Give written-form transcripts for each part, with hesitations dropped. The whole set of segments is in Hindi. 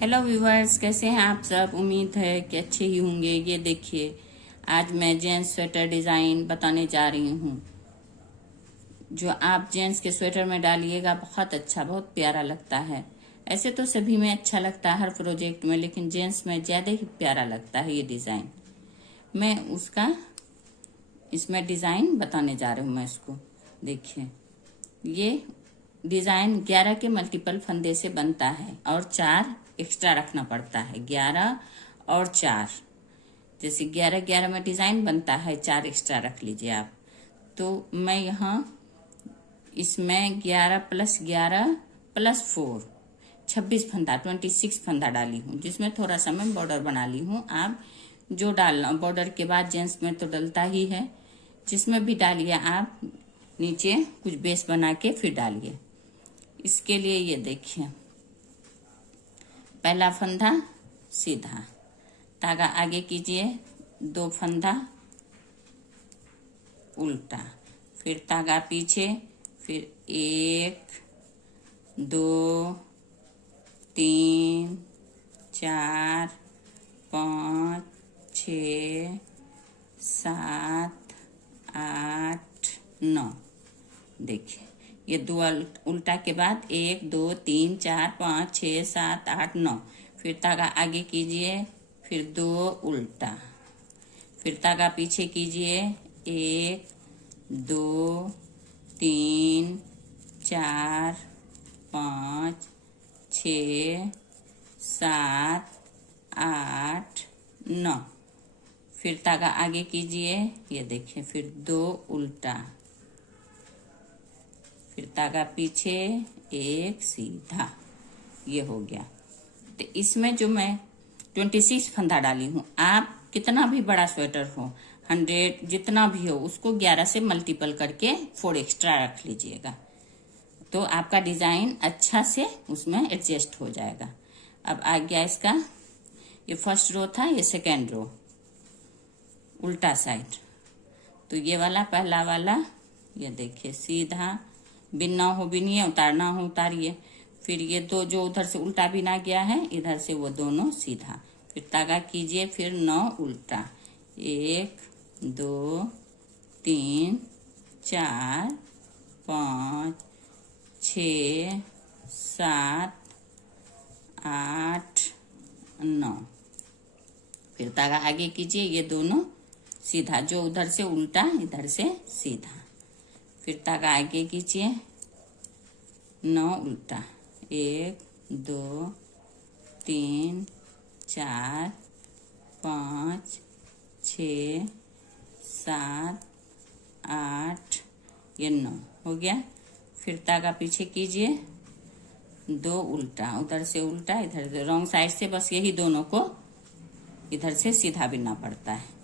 हेलो व्यूवर्स, कैसे हैं आप सब। उम्मीद है कि अच्छे ही होंगे। ये देखिए, आज मैं जेंट्स स्वेटर डिज़ाइन बताने जा रही हूँ। जो आप जेंट्स के स्वेटर में डालिएगा बहुत अच्छा, बहुत प्यारा लगता है। ऐसे तो सभी में अच्छा लगता है, हर प्रोजेक्ट में, लेकिन जेंट्स में ज़्यादा ही प्यारा लगता है ये डिज़ाइन। मैं उसका इसमें डिज़ाइन बताने जा रही हूँ। मैं इसको देखिए, ये डिज़ाइन 11 के मल्टीपल फंदे से बनता है और 4 एक्स्ट्रा रखना पड़ता है। 11 और 4, जैसे 11 में डिज़ाइन बनता है, 4 एक्स्ट्रा रख लीजिए आप। तो मैं यहाँ इसमें 11 + 11 + 4 26 फंदा 26 फंदा डाली हूँ, जिसमें थोड़ा सा मैं बॉर्डर बना ली हूँ। आप जो डालना, बॉर्डर के बाद जेंट्स में तो डलता ही है, जिसमें भी डालिए आप, नीचे कुछ बेस बना के फिर डालिए। इसके लिए ये देखिए, पहला फंदा सीधा, धागा आगे कीजिए, 2 फंदा उल्टा, फिर धागा पीछे, फिर 1 2 3 4 5 6 7 8 9। देखिए, ये 2 उल्टा के बाद 1 2 3 4 5 6 7 8 9, फिर धागा आगे कीजिए, फिर 2 उल्टा, फिर धागा पीछे कीजिए, 1 2 3 4 5 6 7 8 9, फिर धागा आगे कीजिए, ये देखिए, फिर 2 उल्टा, फिर धागा पीछे, 1 सीधा। ये हो गया। तो इसमें जो मैं 26 फंदा डाली हूँ, आप कितना भी बड़ा स्वेटर हो, 100 जितना भी हो, उसको 11 से मल्टीपल करके 4 एक्स्ट्रा रख लीजिएगा, तो आपका डिज़ाइन अच्छा से उसमें एडजस्ट हो जाएगा। अब आ गया इसका, ये फर्स्ट रो था, ये सेकेंड रो उल्टा साइड। तो ये वाला पहला वाला, ये देखिए, सीधा, बिनना हो बिनिए, उतारना हो उतारिए। फिर ये 2 जो उधर से उल्टा बिना गया है, इधर से वो दोनों सीधा, फिर धागा कीजिए, फिर 9 उल्टा, 1 2 3 4 5 6 7 8 9, फिर धागा आगे कीजिए, ये दोनों सीधा, जो उधर से उल्टा इधर से सीधा, फिर धागा आगे कीजिए, 9 उल्टा, 1 2 3 4 5 6 7 8, ये 9 हो गया। फिर धागा पीछे कीजिए, 2 उल्टा, उधर से उल्टा इधर से, रॉन्ग साइड से बस यही दोनों को इधर से सीधा बिनना पड़ता है।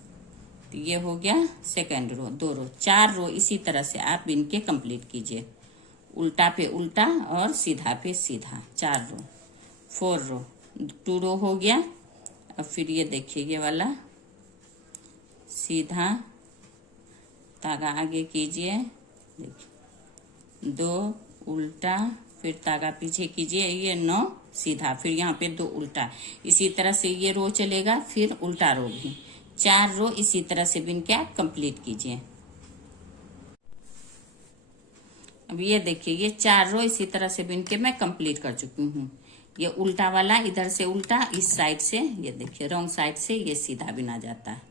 तो ये हो गया सेकेंड रो। 2 रो, 4 रो इसी तरह से आप बिन के कंप्लीट कीजिए, उल्टा पे उल्टा और सीधा पे सीधा, 4 रो, 4 रो, 2 रो हो गया। अब फिर ये देखिए, ये वाला सीधा, धागा आगे कीजिए, देखिए, 2 उल्टा, फिर धागा पीछे कीजिए, ये 9 सीधा, फिर यहाँ पे 2 उल्टा। इसी तरह से ये रो चलेगा, फिर उल्टा रो भी, 4 रो इसी तरह से बिन के आप कंप्लीट कीजिए। अब ये देखिए, ये 4 रो इसी तरह से बिन के मैं कंप्लीट कर चुकी हूँ। ये उल्टा वाला इधर से उल्टा, इस साइड से, ये देखिए, रॉन्ग साइड से ये सीधा बिना जाता है,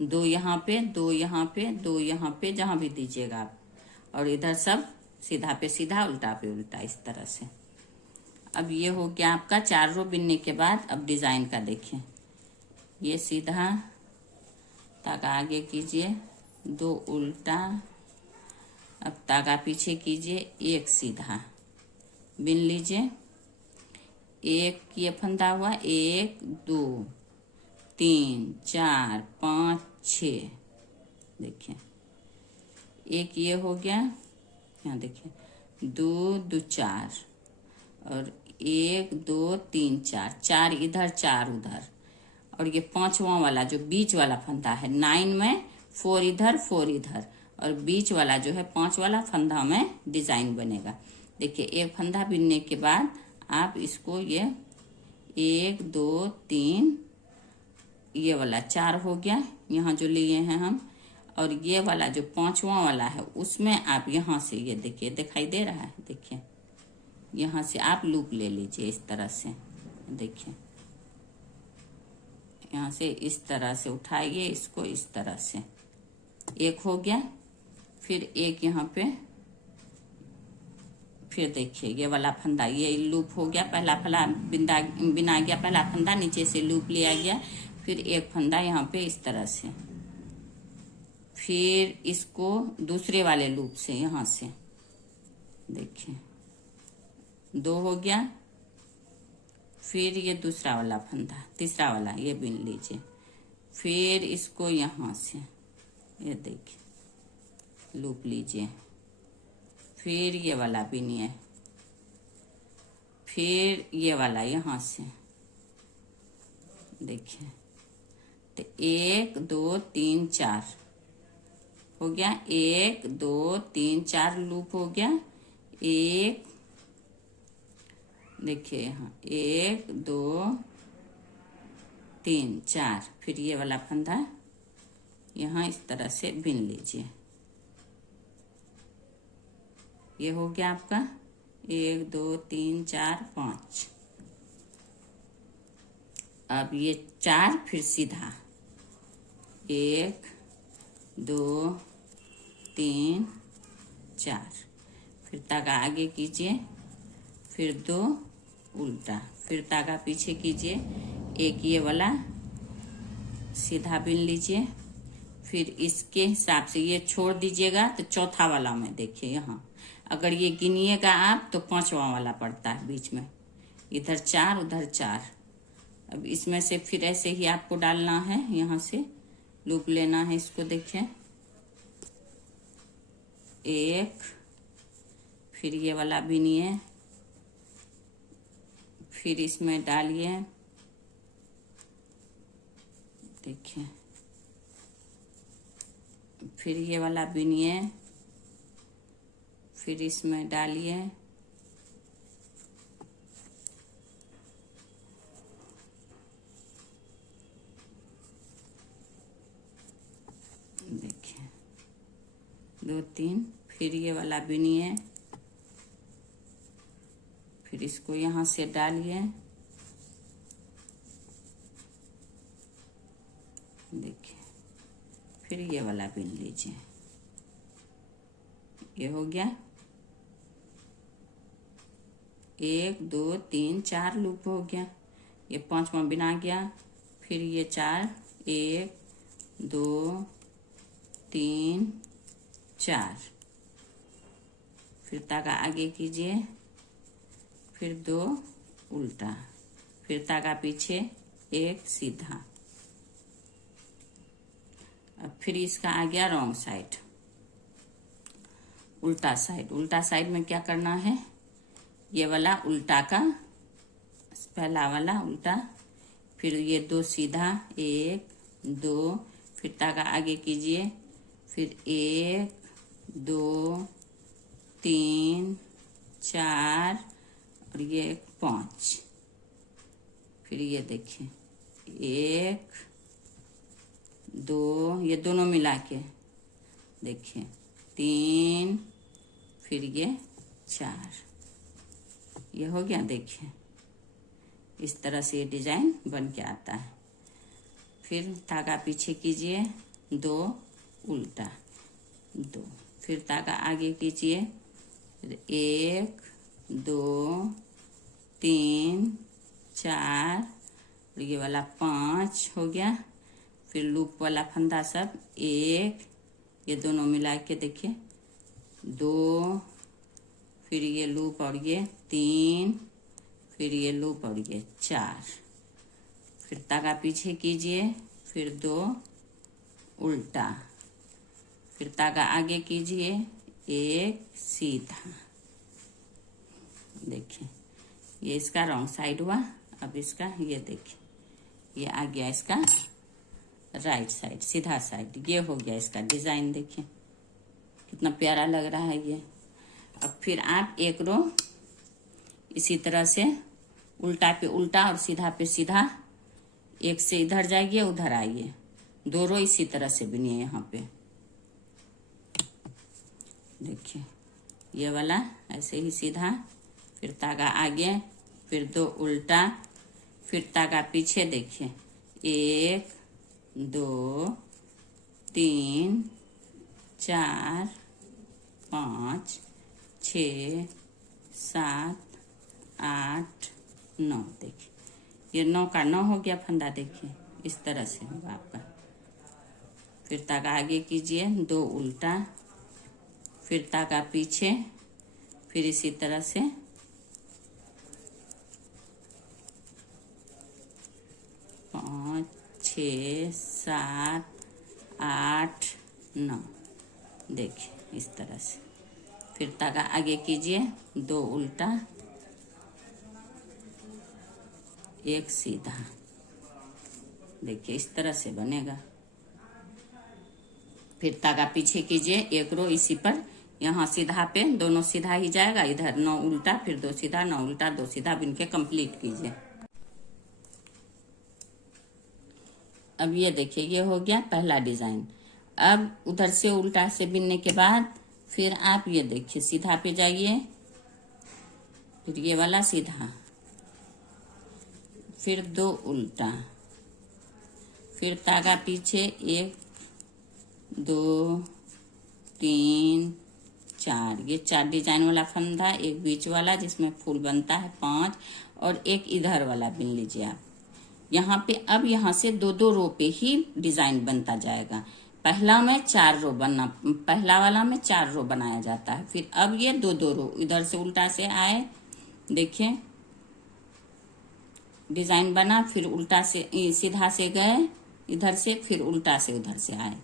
2 यहाँ पे, 2 यहाँ पे, 2 यहाँ पे, जहां भी दीजिएगा आप, और इधर सब सीधा पे सीधा, उल्टा पे उल्टा, इस तरह से। अब ये हो गया आपका 4 रो बिनने के बाद। अब डिजाइन का देखिए, ये सीधा, धागा आगे कीजिए, 2 उल्टा, अब धागा पीछे कीजिए, 1 सीधा बिन लीजिए, 1 ये फंदा हुआ, 1 2 3 4 5 6, देखिए, 1 ये हो गया, यहाँ देखिए, 2 2 4, और 1 2 3 4, 4 इधर 4 उधर, और ये 5वां वाला जो बीच वाला फंदा है, 9 में 4 इधर 4 इधर, और बीच वाला जो है 5 वाला फंदा में डिजाइन बनेगा। देखिए, एक फंदा बिनने के बाद आप इसको ये 1 2 3, ये वाला 4 हो गया यहाँ जो लिए हैं हम। और ये वाला जो 5वां वाला है उसमें आप यहाँ से, ये देखिए दिखाई दे रहा है, देखिए यहाँ से आप लूप ले लीजिए इस तरह से, देखिए यहाँ से इस तरह से उठाइए इसको, इस तरह से एक हो गया। फिर एक यहाँ पे, फिर देखिए ये वाला फंदा, ये लूप हो गया, पहला फला बिना गया, पहला फंदा नीचे से लूप लिया गया, फिर एक फंदा यहाँ पे इस तरह से, फिर इसको दूसरे वाले लूप से यहाँ से देखिए 2 हो गया। फिर ये दूसरा वाला फंदा, तीसरा वाला ये बीन लीजिए, फिर इसको यहाँ से ये देखिए लूप लीजिए, फिर ये वाला बीनिए, फिर ये वाला यहाँ से देखिए। तो 1 2 3 4 हो गया, 1 2 3 4 लूप हो गया। एक देखिए यहाँ 1 2 3 4, फिर ये वाला फंदा यहाँ इस तरह से बीन लीजिए, ये हो गया आपका 1 2 3 4 5। अब ये 4 फिर सीधा 1 2 3 4, फिर तागा आगे कीजिए, फिर 2 उल्टा, फिर तागा पीछे कीजिए, एक ये वाला सीधा बीन लीजिए, फिर इसके हिसाब से ये छोड़ दीजिएगा। तो चौथा वाला में देखिए यहाँ, अगर ये गिनिएगा आप तो 5वां वाला पड़ता है बीच में, इधर 4 उधर 4। अब इसमें से फिर ऐसे ही आपको डालना है, यहाँ से लूप लेना है इसको, देखिए 1, फिर ये वाला बीनिए, फिर इसमें डालिए, देखिए फिर ये वाला बीनिए, फिर इसमें डालिए, देखिए 2 3, फिर ये वाला बीनिए, फिर इसको यहाँ से डालिए, देखिए फिर ये वाला बीन लीजिए, ये हो गया 1 2 3 4 लूप हो गया। ये 5वां बिना गया, फिर ये 4 1 2 3 4, फिर तागा आगे कीजिए, फिर 2 उल्टा, फिर तागा पीछे, 1 सीधा। अब फिर इसका आ गया रॉन्ग साइड, उल्टा साइड। उल्टा साइड में क्या करना है, ये वाला उल्टा का, पहला वाला उल्टा, फिर ये 2 सीधा, 1 2, फिर तागा आगे कीजिए, फिर 1 2 3 4 और ये 5, फिर ये देखिए 1 2, ये दोनों मिला के देखिए 3, फिर ये 4, ये हो गया। देखिए इस तरह से ये डिजाइन बन के आता है। फिर धागा पीछे कीजिए, 2 उल्टा 2, फिर धागा आगे कीजिए, 1 2 3 4, ये वाला 5 हो गया। फिर लूप वाला फंदा सब 1, ये दोनों मिला के देखिए 2, फिर ये लूप और ये 3, फिर ये लूप और ये 4, फिर धागा पीछे कीजिए, फिर 2 उल्टा, फिर धागा आगे कीजिए, 1 सीधा। देखिए ये इसका रॉन्ग साइड हुआ। अब इसका ये देखिए, ये आ गया इसका राइट साइड, सीधा साइड। ये हो गया इसका डिजाइन। देखिए कितना प्यारा लग रहा है ये। अब फिर आप एक रो इसी तरह से उल्टा पे उल्टा और सीधा पे सीधा, एक से इधर जाइए उधर आइए, दोनों इसी तरह से बुनिए। यहाँ पे देखिए ये वाला ऐसे ही सीधा, फिर धागा आगे, फिर 2 उल्टा, फिर धागा पीछे। देखिए 1 2 3 4 5 6 7 8 9। देखिए ये 9 का 9 हो गया फंदा। देखिए इस तरह से होगा आपका। फिर धागा आगे कीजिए, 2 उल्टा, फिर धागा पीछे, फिर इसी तरह से 5 6 7 8 9। देखिए इस तरह से। फिर धागा आगे कीजिए, 2 उल्टा, 1 सीधा। देखिए इस तरह से बनेगा। फिर धागा पीछे कीजिए, 1 रो इसी पर, यहाँ सीधा पे दोनों सीधा ही जाएगा, इधर 9 उल्टा, फिर 2 सीधा, 9 उल्टा 2 सीधा बुन के कंप्लीट कीजिए। अब ये देखिए ये हो गया पहला डिजाइन। अब उधर से उल्टा से बिनने के बाद फिर आप ये देखिए सीधा पे जाइए, फिर ये वाला सीधा, फिर 2 उल्टा, फिर धागा पीछे, 1 2 3 4। ये 4 डिजाइन वाला फंदा, एक बीच वाला जिसमें फूल बनता है 5, और एक इधर वाला बिन लीजिए आप। यहाँ पे अब यहाँ से 2 रो पे ही डिजाइन बनता जाएगा। पहला में 4 रो बनना, पहला वाला में 4 रो बनाया जाता है। फिर अब ये 2 रो इधर से उल्टा से आए, देखिए डिजाइन बना, फिर उल्टा से सीधा से गए इधर से, फिर उल्टा से उधर से आए।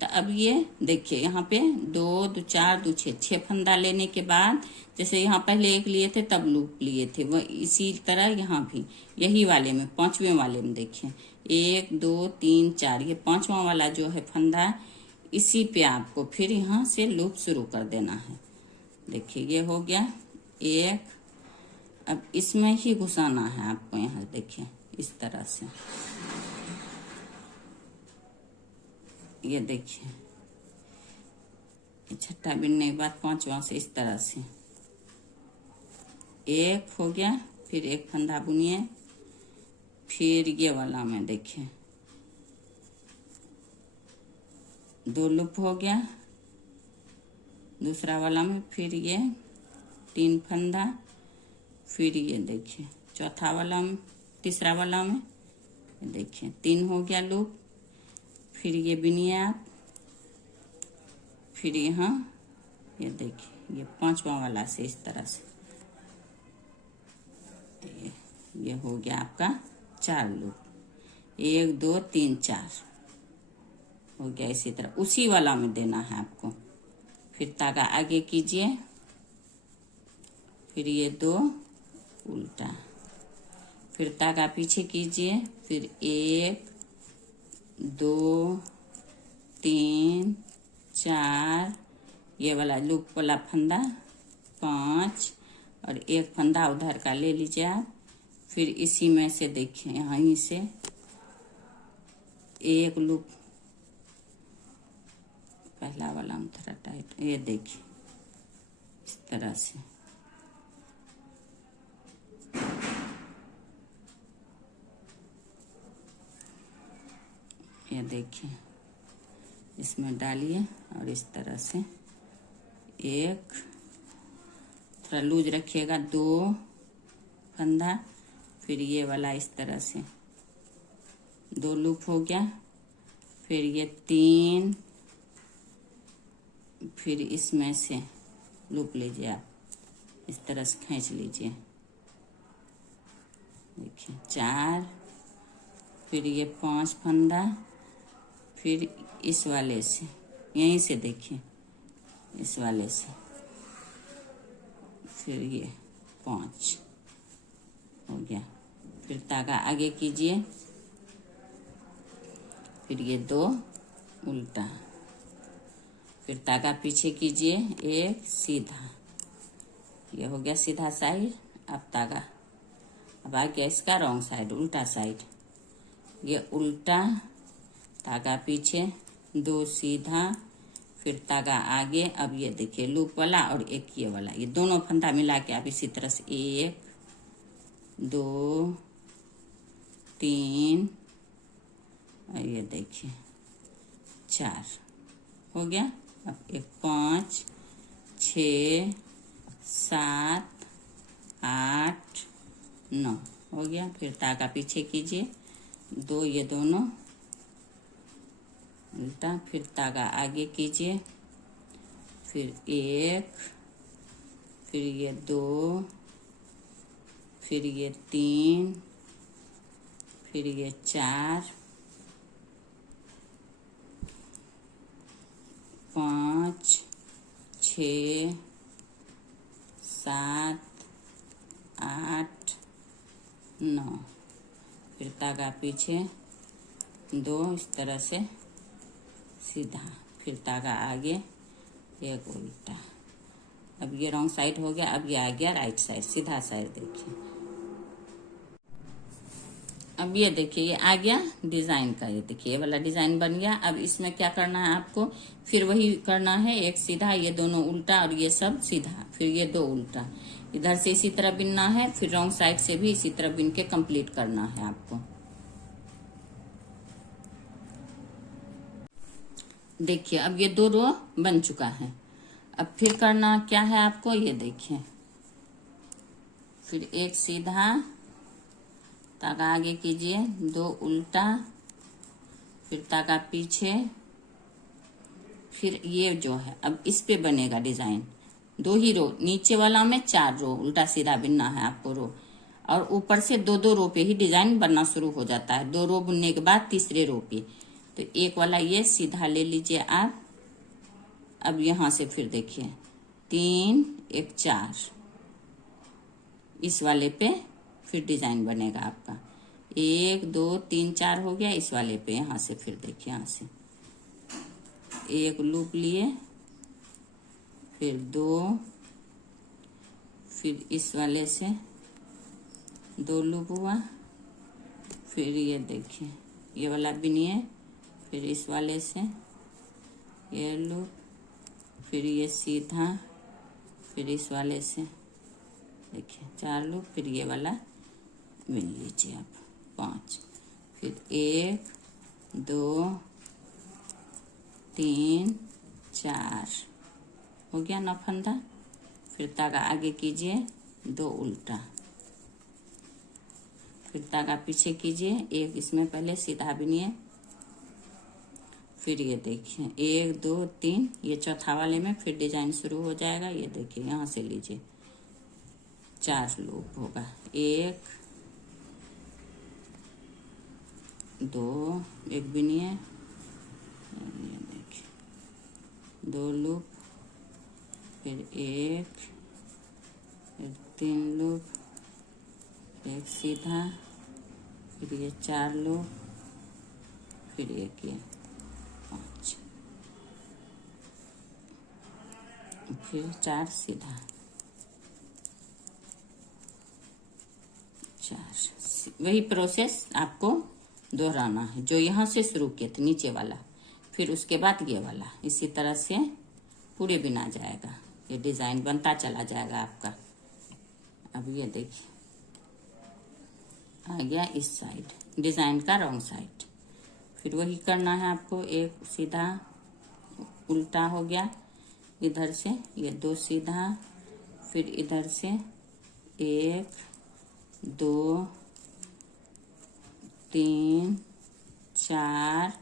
तो अब ये देखिए यहाँ पे 2 2 4 2 6 6 फंदा लेने के बाद, जैसे यहाँ पहले 1 लिए थे तब लूप लिए थे, वह इसी तरह यहाँ भी यही वाले में 5वें वाले में देखिए 1 2 3 4, ये 5वां वाला जो है फंदा, इसी पे आपको फिर यहाँ से लूप शुरू कर देना है। देखिए ये हो गया 1। अब इसमें ही घुसाना है आपको, यहाँ देखिए इस तरह से। ये देखिए छठा बिनने के बाद 5वां से इस तरह से 1 हो गया, फिर 1 फंदा बुनिए, फिर ये वाला में देखिए 2 लूप हो गया, दूसरा वाला में फिर ये 3 फंदा, फिर ये देखिए चौथा वाला में, तीसरा वाला में देखिए 3 हो गया लूप, फिर ये बिनिए आप, फिर यहाँ ये देखिए ये 5वां वाला से इस तरह से ये हो गया आपका 4 लूप, 1 2 3 4 हो गया। इसी तरह उसी वाला में देना है आपको। फिर धागा आगे कीजिए, फिर ये 2 उल्टा, फिर धागा पीछे कीजिए, फिर 1 2 3 4, ये वाला लूप वाला फंदा 5, और 1 फंदा उधर का ले लीजिए आप। फिर इसी में से देखिए यहीं से 1 लूप, पहला वाला में थोड़ा टाइट, ये देखिए इस तरह से ये देखिए इसमें डालिए, और इस तरह से 1 थोड़ा लूज रखिएगा, 2 फंदा, फिर ये वाला इस तरह से 2 लूप हो गया, फिर ये 3, फिर इसमें से लूप लीजिए आप, इस तरह से खींच लीजिए, देखिए 4, फिर ये 5 फंदा, फिर इस वाले से यहीं से देखिए इस वाले से, फिर ये 5 हो गया। फिर धागा आगे कीजिए, फिर ये 2 उल्टा, फिर धागा पीछे कीजिए, 1 सीधा, ये हो गया सीधा साइड। अब धागा अब आ गया इसका रॉन्ग साइड, उल्टा साइड। ये उल्टा, धागा पीछे, 2 सीधा, फिर धागा आगे। अब ये देखिए लूप वाला और एक ये वाला, ये दोनों फंदा मिला के आप इसी तरह से 1 2 3 और ये देखिए 4 हो गया। अब एक 5 6 7 8 9 हो गया। फिर धागा पीछे कीजिए, 2 ये दोनों उल्टा, फिर धागा आगे कीजिए, फिर 1, फिर ये 2, फिर ये 3, फिर ये 4 5 6 7 8 9, फिर धागा पीछे, 2 इस तरह से सीधा, फिर धागा आगे, एक उल्टा। अब ये रॉन्ग साइड हो गया। अब ये आ गया राइट साइड, सीधा साइड। देखिए अब ये देखिए ये आ गया डिजाइन का। ये देखिए ये वाला डिजाइन बन गया। अब इसमें क्या करना है आपको, फिर वही करना है, एक सीधा, ये दोनों उल्टा और ये सब सीधा, फिर ये 2 उल्टा। इधर से इसी तरह बिनना है, फिर रॉन्ग साइड से भी इसी तरह बिन के कंप्लीट करना है आपको। देखिए अब ये 2 रो बन चुका है। अब फिर करना क्या है आपको, ये देखिए फिर एक सीधा, धागा आगे कीजिए, 2 उल्टा, फिर धागा पीछे, फिर ये जो है अब इस पे बनेगा डिजाइन। 2 ही रो, नीचे वाला में 4 रो उल्टा सीधा बिनना है आपको रो, और ऊपर से 2 रो पे ही डिजाइन बनना शुरू हो जाता है। 2 रो बुनने के बाद तीसरे रो पे, तो एक वाला ये सीधा ले लीजिए आप। अब यहां से फिर देखिए 3 1 4, इस वाले पे फिर डिजाइन बनेगा आपका। 1 2 3 4 हो गया इस वाले पे। यहां से फिर देखिए, यहां से एक लूप लिए, फिर 2, फिर इस वाले से 2 लूप हुआ, फिर ये देखिए ये वाला बिनिए, फिर इस वाले से ये लूप, फिर ये सीधा, फिर इस वाले से देखिए 4 लूप, फिर ये वाला बिन लीजिए आप 5, फिर 1 2 3 4 हो गया 9 फंदा। फिर धागा आगे कीजिए, 2 उल्टा, फिर धागा पीछे कीजिए, एक इसमें पहले सीधा बिनिए, फिर ये देखिए 1 2 3, ये चौथा वाले में फिर डिजाइन शुरू हो जाएगा। ये देखिए यहाँ से लीजिए 4 लूप होगा, 1 2, एक बिनिए, ये देखिए 2 लूप, फिर 1, फिर 3 लूप, एक सीधा, फिर ये 4 लूप, फिर एक ये 5, फिर 4 सीधा, 4। वही प्रोसेस आपको दोहराना है जो यहाँ से शुरू किए थे, नीचे वाला, फिर उसके बाद ये वाला, इसी तरह से पूरे बिना जाएगा। ये डिजाइन बनता चला जाएगा आपका। अब ये देखिए आ गया इस साइड डिजाइन का रॉन्ग साइड। फिर वही करना है आपको, एक सीधा उल्टा हो गया, इधर से ये 2 सीधा, फिर इधर से 1 2 3 4,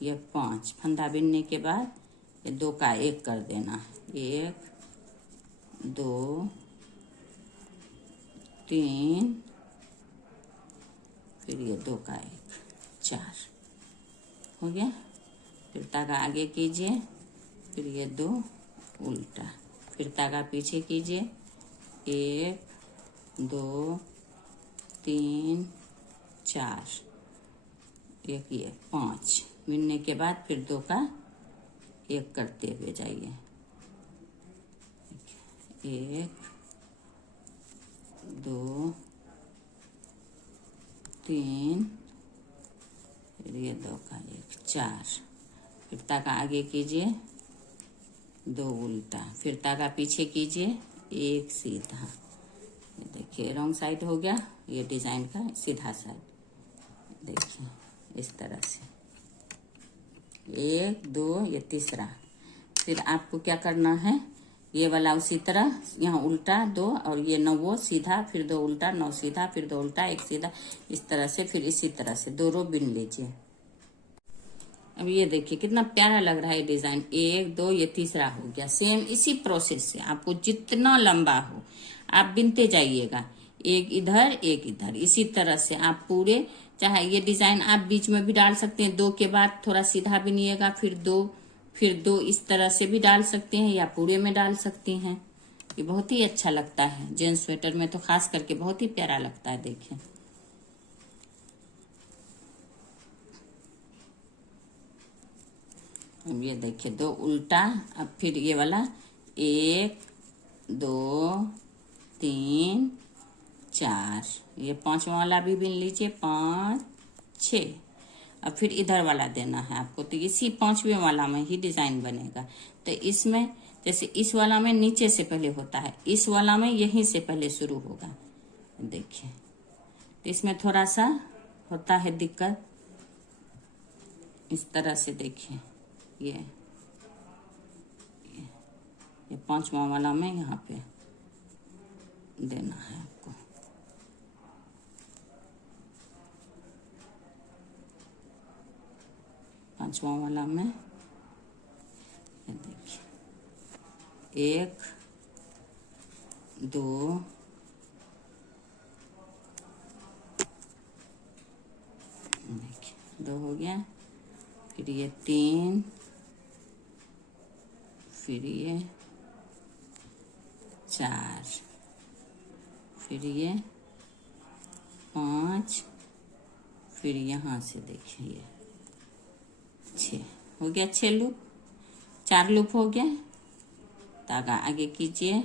ये 5 फंदा बिनने के बाद ये 2 का 1 कर देना है, 1 2 3, फिर ये 2 का 1 4 हो गया। फिर धागा आगे कीजिए, फिर ये 2 उल्टा, फिर धागा पीछे कीजिए, 1 2 3 4, एक ये 5 बिनने के बाद फिर 2 का 1 करते हुए जाइए, 1 2 3, फिर ये 2 का 1, 4, फिर ताका आगे कीजिए, 2 उल्टा, फिर ताका पीछे कीजिए, 1 सीधा। ये देखिए रॉन्ग साइड हो गया, ये डिजाइन का सीधा साइड। देखिए इस तरह से 1 2, ये तीसरा। फिर आपको क्या करना है, ये वाला उसी तरह यहाँ उल्टा 2 और ये 9 सीधा, फिर 2 उल्टा, 9 सीधा, फिर 2 उल्टा, 1 सीधा, इस तरह से फिर इसी तरह से 2 रो बिन लीजिए। अब ये देखिए कितना प्यारा लग रहा है डिजाइन। 1 2, ये तीसरा हो गया। सेम इसी प्रोसेस से आपको जितना लंबा हो आप बिनते जाइएगा, एक इधर एक इधर, इसी तरह से आप पूरे, चाहे ये डिजाइन आप बीच में भी डाल सकते हैं, 2 के बाद थोड़ा सीधा बिनिएगा, फिर 2 इस तरह से भी डाल सकते हैं या पूरे में डाल सकते हैं। ये बहुत ही अच्छा लगता है, जेंट्स स्वेटर में तो खास करके बहुत ही प्यारा लगता है। देखिए अब ये देखिए 2 उल्टा, अब फिर ये वाला 1 2 3 4, ये 5वां वाला भी बिन लीजिए, 5 6। अब फिर इधर वाला देना है आपको, तो इसी 5वें वाला में ही डिजाइन बनेगा। तो इसमें जैसे इस वाला में नीचे से पहले होता है, इस वाला में यहीं से पहले शुरू होगा। देखिए तो इसमें थोड़ा सा होता है दिक्कत, इस तरह से। देखिए ये 5वां वाला में यहाँ पे देना है आपको। पांचवा वाला में ये देखिए 1 2 देखिए 2 हो गया, फिर ये 3, फिर ये 4, फिर ये 5, फिर यहाँ से देखिए 6 हो गया। 6 लूप, 4 लूप हो गया। धागा आगे कीजिए,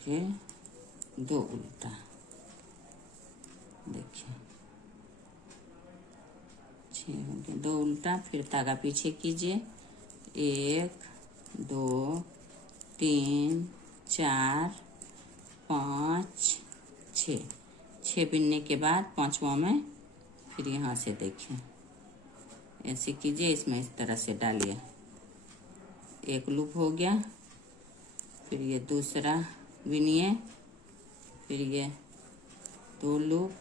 फिर 2 उल्टा। देखिए 6 हो गया, 2 उल्टा, फिर धागा पीछे कीजिए, 1 2 3 4 5 6। 6 बिनने के बाद 5वां में फिर यहाँ से देखिए ऐसे कीजिए, इसमें इस तरह से डालिए, 1 लूप हो गया। फिर ये दूसरा बिनिए, फिर ये 2 लूप,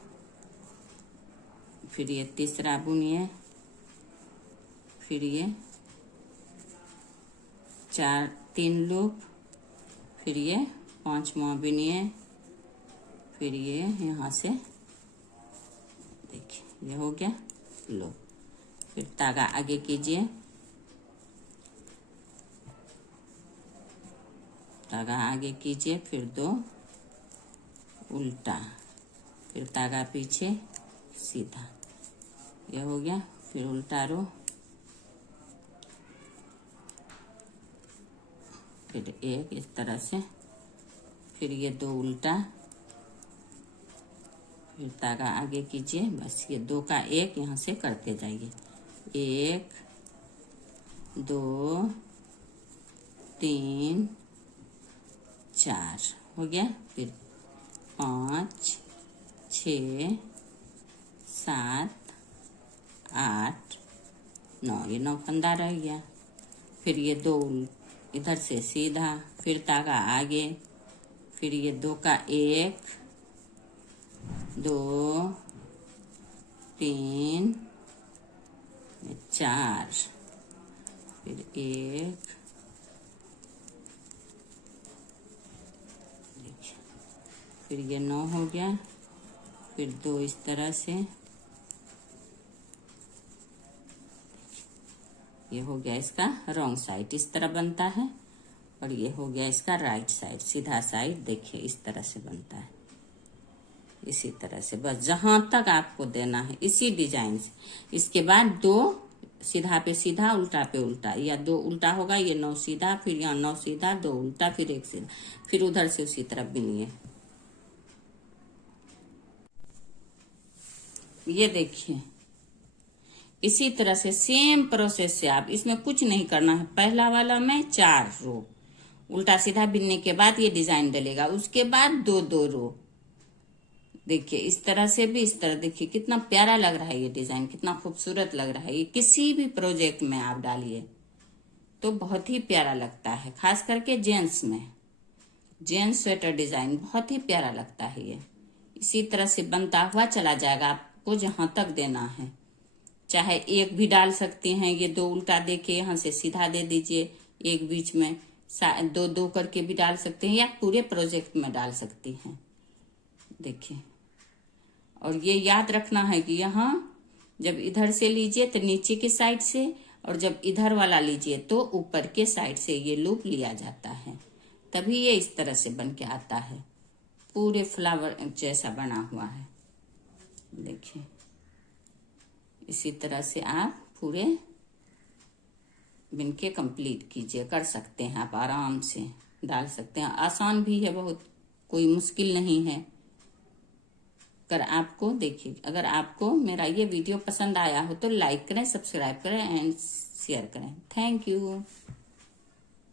फिर ये तीसरा बुनिए, फिर ये 3 लूप, फिर ये 5वां बिनिए, फिर ये यहाँ से देखिए ये हो गया लूप। फिर धागा आगे कीजिए, धागा आगे कीजिए, फिर 2 उल्टा, फिर धागा पीछे सीधा, ये हो गया। फिर उल्टा रो, फिर 1 इस तरह से, फिर ये 2 उल्टा, फिर धागा आगे कीजिए, बस ये 2 का 1 यहाँ से करते जाइए, 1 2 3 4 हो गया। फिर 5 6 7 8 9, ये 9 फंदा रह गया। फिर ये 2 इधर से सीधा, फिर धागा आगे, फिर ये 2 का 1 2 3 4, फिर 1 देखिए, फिर ये 9 हो गया। फिर 2 इस तरह से, ये हो गया इसका रॉन्ग साइड, इस तरह बनता है। और ये हो गया इसका राइट साइड, सीधा साइड। देखिए इस तरह से बनता है, इसी तरह से, बस जहां तक आपको देना है इसी डिजाइन से। इसके बाद 2 सीधा पे सीधा, उल्टा पे उल्टा, या 2 उल्टा होगा, ये 9 सीधा, फिर यहाँ 9 सीधा, 2 उल्टा, फिर 1 सीधा, फिर उधर से उसी तरफ बिनिए। ये देखिए इसी तरह से सेम प्रोसेस से आप, इसमें कुछ नहीं करना है। पहला वाला में 4 रो उल्टा सीधा बिनने के बाद ये डिजाइन डलेगा, उसके बाद 2 रो। देखिए इस तरह से भी, इस तरह देखिए कितना प्यारा लग रहा है ये डिजाइन, कितना खूबसूरत लग रहा है। ये किसी भी प्रोजेक्ट में आप डालिए तो बहुत ही प्यारा लगता है, खास करके जेंट्स में। जेंट्स स्वेटर डिजाइन बहुत ही प्यारा लगता है ये। इसी तरह से बनता हुआ चला जाएगा, आपको जहां तक देना है। चाहे एक भी डाल सकते हैं, ये 2 उल्टा देके यहाँ से सीधा दे दीजिए, एक बीच में 2 करके भी डाल सकते हैं, या पूरे प्रोजेक्ट में डाल सकती हैं। देखिए, और ये याद रखना है कि यहाँ जब इधर से लीजिए तो नीचे के साइड से, और जब इधर वाला लीजिए तो ऊपर के साइड से ये लूप लिया जाता है, तभी ये इस तरह से बन के आता है, पूरे फ्लावर जैसा बना हुआ है। देखिए इसी तरह से आप पूरे बिन के कंप्लीट कीजिए, कर सकते हैं आप, आराम से डाल सकते हैं। आसान भी है बहुत, कोई मुश्किल नहीं है। अगर आपको, देखिए अगर आपको मेरा ये वीडियो पसंद आया हो तो लाइक करें, सब्सक्राइब करें एंड शेयर करें। Thank you.